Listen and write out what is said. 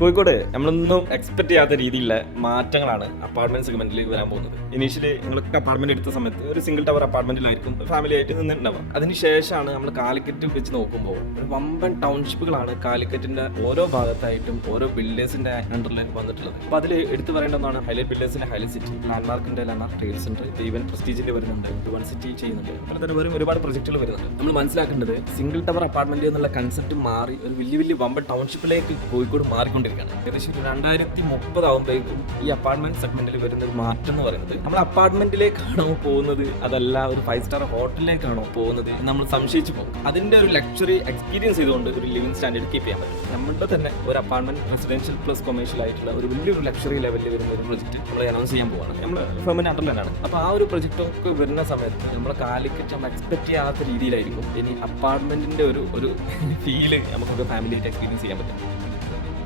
കോഴിക്കോട് നമ്മളൊന്നും എക്സ്പെക്ട് ചെയ്യാത്ത രീതിയിലുള്ള മാറ്റങ്ങളാണ് അപ്പാർട്ട്മെന്റ് സെഗ്മെന്റിലേക്ക് വരാൻ പോകുന്നത്. ഇനീഷ്യലി നിങ്ങൾക്ക് അപ്പാർട്ട്മെന്റ് എടുത്ത സമയത്ത് ഒരു സിംഗിൾ ടവർ അപ്പാർട്ട്മെന്റിലായിരിക്കും ഫാമിലി ആയിട്ട് നിന്നിട്ടുണ്ടാവുക. അതിനുശേഷമാണ് നമ്മൾ കാലിക്കറ്റ് വെച്ച് നോക്കുമ്പോൾ ഒരു വമ്പൻ ടൗൺഷിപ്പുകളാണ് കാലിക്കറ്റിന്റെ ഓരോ ഭാഗത്തായിട്ടും ഓരോ ബിൽഡേഴ്സിന്റെ അണ്ടറിൽ വന്നിട്ടുള്ളത്. അപ്പൊ അതിൽ എടുത്തു പറയേണ്ടതാണ് ഹൈലൈറ്റ് ബിൽഡേഴ്സിന്റെ ഹൈലൈറ്റ് സിറ്റി, ലാൻഡ്മാർക്കിന്റെ ലാൻഡ്മാർക്ക് ട്രേഡ് സെന്റർ, ഈവൻ പ്രസ്റ്റീജിന്റെ വരുന്നുണ്ട്, വൺ സിറ്റി ചെയ്യുന്നുണ്ട്, പലതരം ഒരുപാട് പ്രൊജക്ടുകൾ വരുന്നുണ്ട്. നമ്മൾ മനസ്സിലാക്കേണ്ടത് സിംഗിൾ ടവർ അപ്പാർട്ട്മെന്റ് എന്നുള്ള കൺസെപ്റ്റ് മാറി ഒരു വലിയ വമ്പൻ ടൗൺഷിപ്പിലേക്ക് കോഴിക്കോട് മാറിക്കൊണ്ടിരിക്കുകയാണ്. ഏകദേശം 2030 ആകുമ്പോഴേക്കും ഈ അപ്പാർട്ട്മെന്റ് സെഗ്മെന്റിൽ വരുന്ന ഒരു മാറ്റം എന്ന് പറയുന്നത് നമ്മൾ അപ്പാർട്ട്മെന്റിലേക്കാണോ പോകുന്നത് അതല്ല ഒരു 5 സ്റ്റാർ ഹോട്ടലിലേക്കാണോ പോകുന്നത് നമ്മൾ സംശയിച്ചു പോകും. അതിന്റെ ഒരു ലക്ഷറി എക്സ്പീരിയൻസ് ചെയ്തുകൊണ്ട് ഒരു ലിവിംഗ് സ്റ്റാൻഡേർഡ് കീപ്പ് ചെയ്യാൻ പറ്റും. നമ്മുടെ തന്നെ ഒരു അപ്പാർട്ട്മെന്റ് റെസിഡൻഷ്യൽ പ്ലസ് കൊമേഴ്ഷ്യൽ ആയിട്ടുള്ള ഒരു വലിയൊരു ലക്ഷറി ലെവലിൽ വരുന്ന ഒരു പ്രൊജക്ട് നമ്മൾ അനൗൺസ് ചെയ്യാൻ പോവാണ്. നമ്മൾ ഫെമിന്റെ അണ്ടർ തന്നെയാണ്. അപ്പോൾ ആ ഒരു പ്രൊജക്ട് ഒക്കെ വരുന്ന സമയത്ത് നമ്മൾ കാലിക്കറ്റ് നമ്മൾ എക്സ്പെക്ട് ചെയ്യാത്ത രീതിയിലായിരിക്കും ഇനി അപ്പാർട്ട്മെന്റിന്റെ ഒരു ഫീല് നമുക്കൊക്കെ ഫാമിലി ആയിട്ട് എക്സ്പീരിയൻസ് ചെയ്യാൻ പറ്റും.